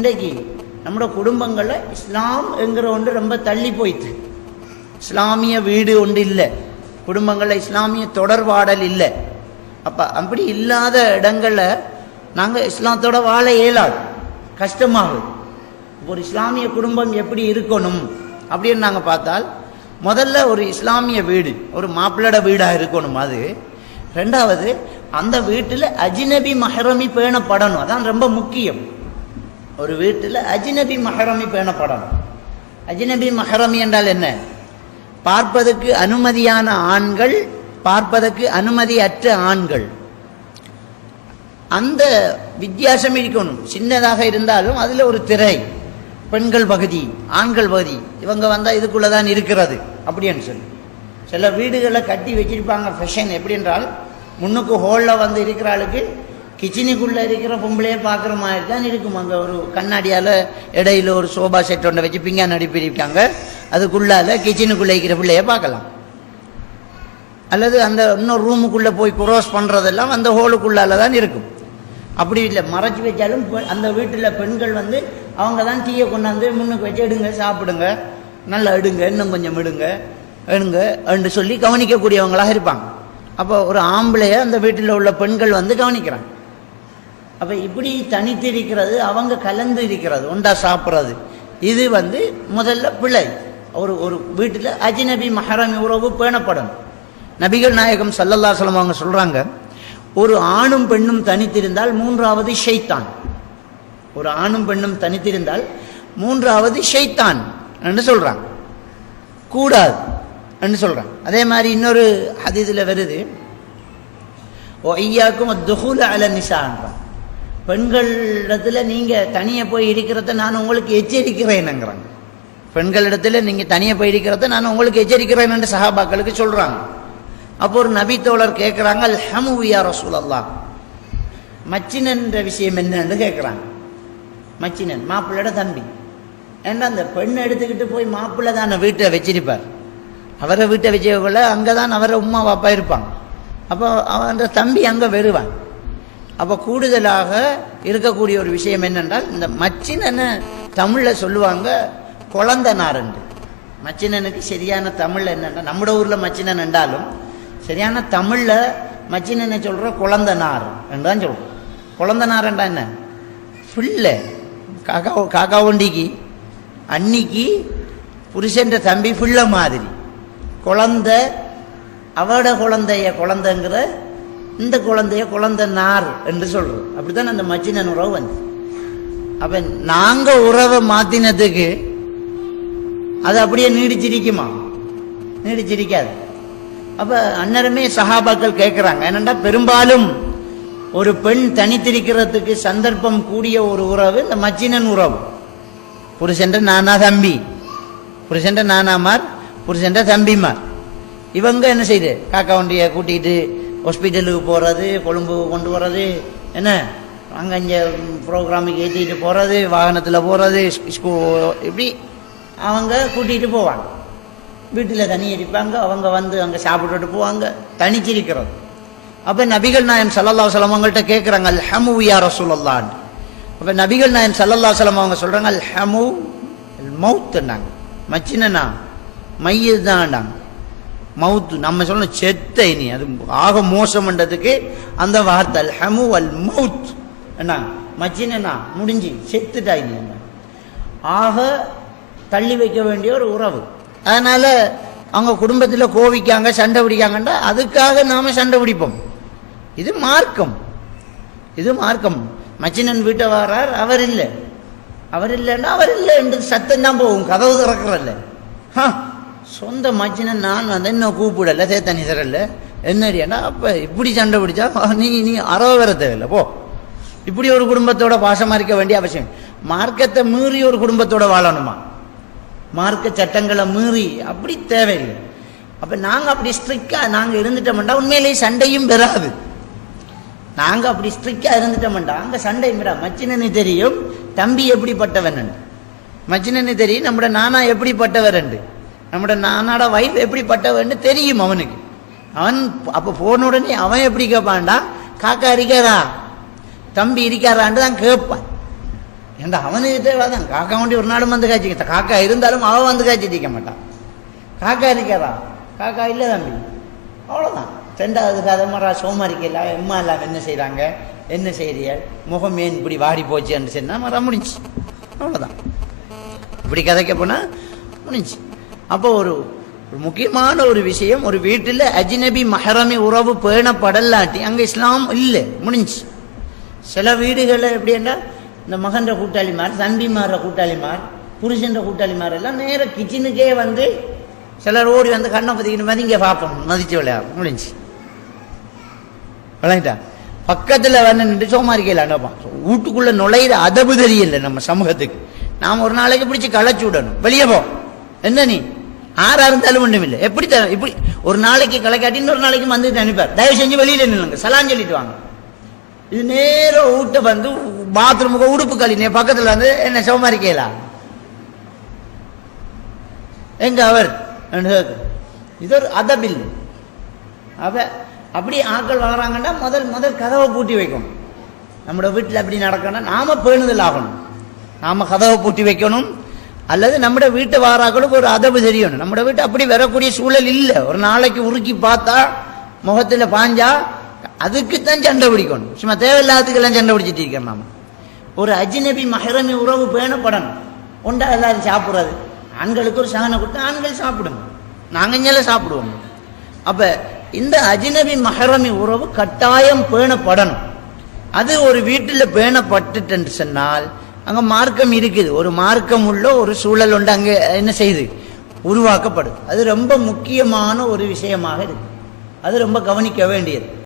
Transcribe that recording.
இன்றைக்கு நம்மளோட குடும்பங்களில் இஸ்லாம் என்கிற ஒன்று ரொம்ப தள்ளி போயிட்டு இஸ்லாமிய வீடு ஒன்று இல்லை. குடும்பங்களில் இஸ்லாமிய தொடர்பாடல் இல்லை. அப்போ அப்படி இல்லாத இடங்களில் நாங்கள் இஸ்லாத்தோட வாழ இயலாது. கஷ்டமாகும் ஒரு இஸ்லாமிய குடும்பம் எப்படி இருக்கணும் அப்படின்னு நாங்கள் பார்த்தால் முதல்ல ஒரு இஸ்லாமிய வீடு ஒரு மாப்பிள்ளட வீடாக இருக்கணும் அது. ரெண்டாவது அந்த வீட்டில் அஜினபி மஹரமி பேணப்படணும். அதான் ரொம்ப முக்கியம். ஒரு வீட்டில் அஜினபி மஹரமி பேணப்படணும். அஜினபி மஹரமி என்றால் என்ன? பார்ப்பதற்கு அனுமதியான ஆண்கள் பார்ப்பதற்கு அனுமதியற்ற ஆண்கள். அந்த வித்தியாசம் இருக்கணும். சின்னதாக இருந்தாலும் அதில் ஒரு திரை பெண்கள் பகுதி ஆண்கள் பகுதி. இவங்க வந்தால் இதுக்குள்ளே தான் இருக்கிறது அப்படின்னு சொல்லி. சில வீடுகளை கட்டி வச்சிருப்பாங்க ஃபெஷன் எப்படி என்றால் முன்னுக்கு ஹோலில் வந்து இருக்கிற ஆளுக்கு கிச்சனுக்குள்ளே இருக்கிற பொம்பளையே பார்க்குற மாதிரி தான் இருக்கும். அங்கே ஒரு கண்ணாடியால் இடையில ஒரு சோபா செட் ஒன்றை வச்சு பிங்கான் அடிப்பிருக்காங்க அதுக்குள்ளால கிச்சனுக்குள்ளே இருக்கிற பிள்ளையை பார்க்கலாம். அல்லது அந்த இன்னொரு ரூமுக்குள்ளே போய் குரோஸ் பண்ணுறதெல்லாம் அந்த ஹோலுக்குள்ளால தான் இருக்கும். அப்படி இல்லை மறைச்சி வச்சாலும் அந்த வீட்டில் பெண்கள் வந்து அவங்க தான் டீயை கொண்டாந்து முன்னுக்கு வச்சு எடுங்க சாப்பிடுங்க. நல்லா எடுங்க இன்னும் கொஞ்சம் எடுங்க எடுங்க என்று சொல்லி கவனிக்கக்கூடியவங்களாக இருப்பாங்க. அப்போ ஒரு ஆம்பளையை அந்த வீட்டில் உள்ள பெண்கள் வந்து கவனிக்கிறாங்க. அப்போ இப்படி தனித்து இருக்கிறது அவங்க கலந்து இருக்கிறது ஒண்டா சாப்பிட்றது. இது வந்து முதல்ல பிழை. ஒரு ஒரு வீட்டில் அஜிநபி மஹரமி உறவு பேணப்படணும் நபிகள் நாயகம் சல்லல்லா சொல்லம் அவங்க சொல்றாங்க ஒரு ஆணும் பெண்ணும் தனித்திருந்தால் மூன்றாவது ஷைத்தான். ஒரு ஆணும் பெண்ணும் தனித்திருந்தால் மூன்றாவது ஷைத்தான் என்று சொல்றாங்க. கூடாது என்று சொல்றாங்க. அதே மாதிரி இன்னொரு ஹதீதுல வருது ஒய்யாக்கும் துகுல துஹூல அல நிசான்றான் பெண்களிடத்துல நீங்க தனியாக போய் இருக்கிறத நான் உங்களுக்கு எச்சரிக்கிறேனுங்கிறாங்க பெண்களிடத்துல நீங்க தனியாக போய் இருக்கிறத நான் உங்களுக்கு எச்சரிக்கிறேன் என்று சஹாபாக்களுக்கு சொல்றாங்க. அப்போ ஒரு நபி தோழர் கேட்கிறாங்க அல் ஹமுவியா ரசூலல்லா மச்சினன்ற விஷயம் என்னன்னு கேட்குறாங்க மச்சினன் மாப்பிள்ளோட தம்பி. ஏன்னா அந்த பெண்ணை எடுத்துக்கிட்டு போய் மாப்பிள்ளை தான் வீட்டை வச்சிருப்பார். அவரை வீட்டை வச்சவங்கள அங்கே தான் அவரை உம்மா பாப்பா இருப்பாங்க. அப்போ அவன் தம்பி அங்கே வருவான். அப்போ கூடுதலாக இருக்கக்கூடிய ஒரு விஷயம் என்னென்றால் இந்த மச்சினனை தமிழில் சொல்லுவாங்க குழந்தனாருண்டு. மச்சினனுக்கு சரியான தமிழில் என்னென்னா நம்ம ஊரில் மச்சினன் என்றாலும் சரியான தமிழில் மச்சினனை சொல்கிற குழந்தனார் என்றான் தான் சொல்கிறோம் குழந்தனார்ன்றா என்ன? பிள்ளை காக்கா காக்கா ஒண்டிக்கு அன்னிக்கு புருஷன்ற தம்பி பிள்ளை மாதிரி. குழந்த அவட குழந்தைய குழந்தைங்கிற இந்த குழந்தைய குழந்தை நார் என்று சொல்றோம் அப்படித்தான் அந்த மச்சினன் உறவு வந்து. அப்ப நாங்க உறவை மாத்தினதுக்கு அது அப்படியே நீடிச்சிருக்குமா? நீடிச்சிருக்காது. அப்ப அன்னருமே சஹாபாக்கள் கேட்கிறாங்க என்னண்டா பெரும்பாலும் ஒரு பெண் தனித்திருக்கிறதுக்கு சந்தர்ப்பம் கூடிய ஒரு உறவு இந்த மச்சினன் உறவு. புருஷன்ற நானா தம்பி புருஷன்ற நானாமார் புருஷன்ற தம்பிமார். இவங்க என்ன செய்யுது காக்கா ஒன்றிய கூட்டிகிட்டு ஹாஸ்பிட்டலுக்கு போகிறது கொழும்பு கொண்டு வர்றது என்ன? அங்கே இங்கே ப்ரோக்ராமுக்கு ஏற்றிட்டு போகிறது வாகனத்தில் போகிறது ஸ்கூ இப்படி அவங்க கூட்டிகிட்டு போவாங்க. வீட்டில் தனி அடிப்பாங்க அவங்க வந்து அங்கே சாப்பிட்டுட்டு போவாங்க தனிச்சிருக்கிறது. அப்போ நபிகள் நாயம் சல்லல்லா சலம் அவங்கள்ட்ட கேட்குறாங்க அல் ஹமு யா ரசூலல்லான் அப்போ நபிகள் நாயம் சல்லல்லா சலம் அவங்க சொல்கிறாங்க அல் ஹமு மவுத்துன்னாங்க மச்சினனா மையது மவுத்து நம்ம சொல்லணும் செத்த இனி அது ஆக மோசம்ன்றதுக்கு அந்த வார்த்தை அல் ஹமு அல் மவுத். என்ன? மச்சினா முடிஞ்சு. செத்துட்டா இனி என்ன? ஆக தள்ளி வைக்க வேண்டிய ஒரு உறவு. அதனால அவங்க குடும்பத்தில் கோவிக்காங்க சண்டை பிடிக்காங்கன்றா அதுக்காக நாம சண்டை பிடிப்போம். இது மார்க்கம். இது மார்க்கம். மச்சினன் வீட்டை வர்றார் அவர் இல்லை அவர் இல்லைன்னா அவர் இல்லை என்று சத்தம் தான் போகும். கதவு திறக்கிறல்ல. சொந்த மச்சினை நான் வந்து இன்னும் கூப்பிடல சேத்தனி தரல என்னடியாண்டா அப்போ இப்படி சண்டை பிடிச்சா நீ நீ அறவ வர தேவையில்ல போ. இப்படி ஒரு குடும்பத்தோட பாசமாக இருக்க வேண்டிய அவசியம் மார்க்கத்தை மீறி ஒரு குடும்பத்தோட வாழணுமா? மார்க்க சட்டங்களை மீறி அப்படி தேவையில்லை. அப்போ நாங்கள் அப்படி ஸ்ட்ரிக்டாக நாங்கள் இருந்துட்டோம்டா உண்மையிலேயே சண்டையும் பெறாது. நாங்கள் அப்படி ஸ்ட்ரிக்டாக இருந்துட்டோம்டா அங்கே சண்டையும் பெறா. மச்சினனு தெரியும் தம்பி எப்படிப்பட்டவன் மச்சினனு தெரியும் நம்மட நானா எப்படிப்பட்டவர் நம்மட நானாட வைஃப் எப்படிப்பட்டவன் தெரியும் அவனுக்கு. அவன் அப்போ போன உடனே அவன் எப்படி கேட்பான்டா காக்கா இருக்காரா? தம்பி இருக்காரான்னு தான் கேட்பான் ஏன்டா அவனுக்கு தேவைதான். காக்கா வண்டி ஒரு நாளும் வந்து காய்ச்சிக்க காக்கா இருந்தாலும் அவன் வந்து காய்ச்சிக்க இருக்க மாட்டான். காக்கா இருக்காரா? காக்கா இல்லை தம்பி. அவ்வளோதான் ரெண்டாவது அதை மரா சோமாரிக்கல? எம்மா எல்லாம் என்ன செய்கிறாங்க என்ன செய்கிறிய முகம் ஏன் இப்படி வாடி போச்சுன்னு சொன்னால் மரம் முடிஞ்சு அவ்வளோதான் இப்படி கதைக்க போனால் முடிஞ்சு அப்போ ஒரு முக்கியமான ஒரு விஷயம் ஒரு வீட்டில் அஜ்னபி மஹரமி உறவு பேணப்படலாட்டி அங்கே இஸ்லாம் இல்லை முடிஞ்சு. சில வீடுகளில் எப்படின்னா இந்த மகன்ற கூட்டாளிமார் தம்பிமார கூட்டாளிமார் புருஷன்ற கூட்டாளிமார் எல்லாம் நேர கிச்சனுக்கே வந்து சிலர் ஓடி வந்து கண்ணை பற்றிக்கிட்டு மாதிரி இங்கே பார்ப்போம் மதிச்சு விளையாடும் முடிஞ்சு. விளையாட்டா பக்கத்தில் வந்து நின்று சோமாரிக்கையில் அனுப்பான் வீட்டுக்குள்ளே நுழையிற அதபு தெரியல நம்ம சமூகத்துக்கு. நாம் ஒரு நாளைக்கு பிடிச்சி களைச்சி விடணும். வெளியே போ. என்ன நீ? ஆறா இருந்தாலும் ஒன்றும் இல்லை. எப்படி இப்படி ஒரு நாளைக்கு களைக்காட்டி இன்னொரு நாளைக்கு வந்துட்டு அனுப்பார். தயவு செஞ்சு வெளியில நில்லுங்க. சலான் சொல்லிட்டு வாங்க. இது நேரம் வீட்டை வந்து பாத்ரூமுக்கு உடுப்பு கழினே பக்கத்தில் வந்து என்ன சோமாரிக்கையிலா? எங்க அவர்? இது ஒரு அதபில் அவ அப்படி ஆட்கள் வளராங்கன்னா முதல் முதல் கதவை பூட்டி வைக்கணும். நம்மளோட வீட்டில் அப்படி நடக்கணும் நாம பேணுதல் ஆகணும். நாம கதவை பூட்டி வைக்கணும். அல்லது நம்மட வீட்டு வாராக்களுக்கு ஒரு அதவு தெரியணும். நம்மட வீட்டு அப்படி வரக்கூடிய சூழல் இல்லை. ஒரு நாளைக்கு உருக்கி பார்த்தா முகத்தில் பாஞ்சா அதுக்குத்தான் சண்டை பிடிக்கணும். சும்மா தேவையில்லாததுக்கெல்லாம் சண்டை பிடிச்சிட்டு இருக்கோம் நாம ஒரு அஜினபி மஹரமி உறவு பேணப்படணும். உண்டா எல்லாரும் சாப்பிட்றது? ஆண்களுக்கு ஒரு சாணை கொடுத்து ஆண்கள் சாப்பிடுங்க நாங்கள் இங்கெல்லாம் சாப்பிடுவோம். அப்போ இந்த அஜினபி மஹரமி உறவு கட்டாயம் பேணப்படணும். அது ஒரு வீட்டில் பேணப்பட்டுட்டு சொன்னால் அங்க மார்க்கம் இருக்குது. ஒரு மார்க்கம் உள்ள ஒரு சூழல் உண்டு. அங்க என்ன செய்யுது உருவாக்கப்படுது அது ரொம்ப முக்கியமான ஒரு விஷயமாக இருக்கு. அது ரொம்ப கவனிக்க வேண்டியது.